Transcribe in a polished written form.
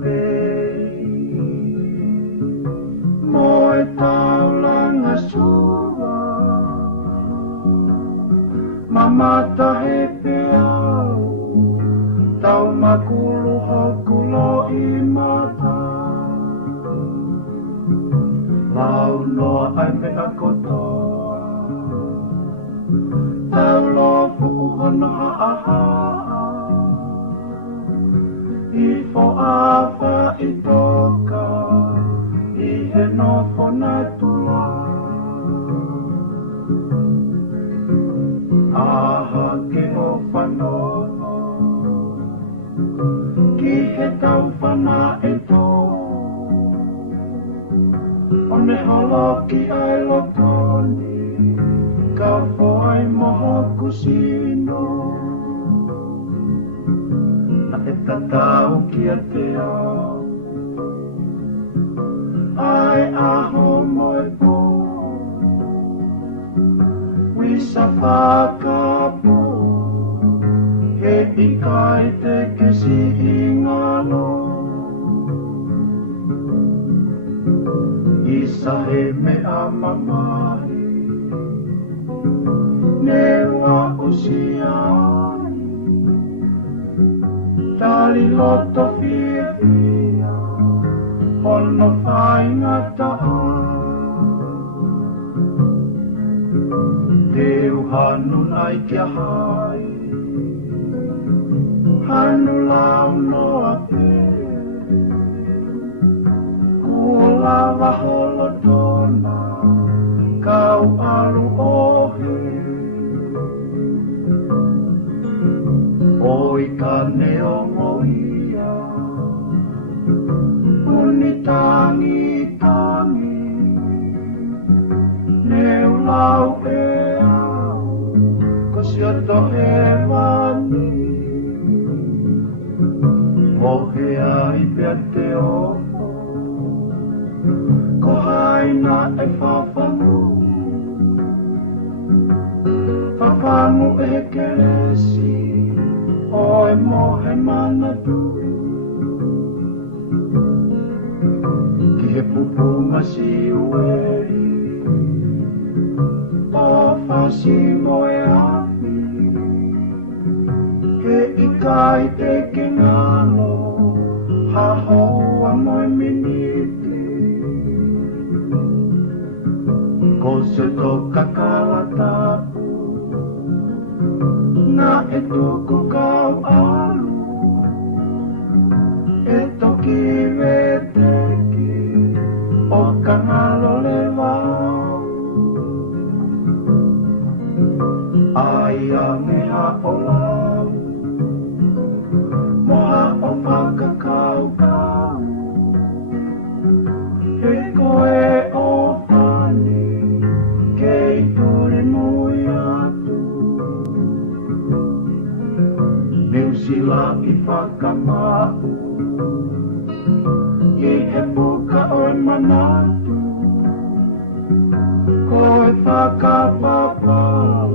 pei Moe tau langa sua Mamata he pe au Tau makulu hoku lo I mata Lau noa ai me a kotoa Tau lo fuhona ha I fo afa I toka I he nofo na tula Aha ke o whanono Ki he tau whana e tō O ne holoki ai lotoni Ka whai moho kusino Na e tatau kia te ao Ai aho moe po Wisa whakapo He ikai te kesi ingano Isa he me a mamahi Ne wa usiai Tali loto fia fia Hono whainga ta'a Teu hanu nai kia hai Hanu lau noa pe Kula waholo tona Kau alu ohe Oi ka neongo ia Uni tangi tangi Neu lau e au Ko sioto e wani Mohe ai pia te ofo Ko haina e whawhangu Whawhangu e keresi Oi mohe mana tu Ki he pupunga si ueri O whasi moe ahi He ikai te ke ngano Ha hoa moe miniti Ko se toka kala tapu Na e tuku kau alu E toki veteki O kangalo le wau Ai ange ha o lau Moha o whakakau kau He koe o whani Kei turi mui atu Sila I whakamau I he puka o manatu Ko e whakapapau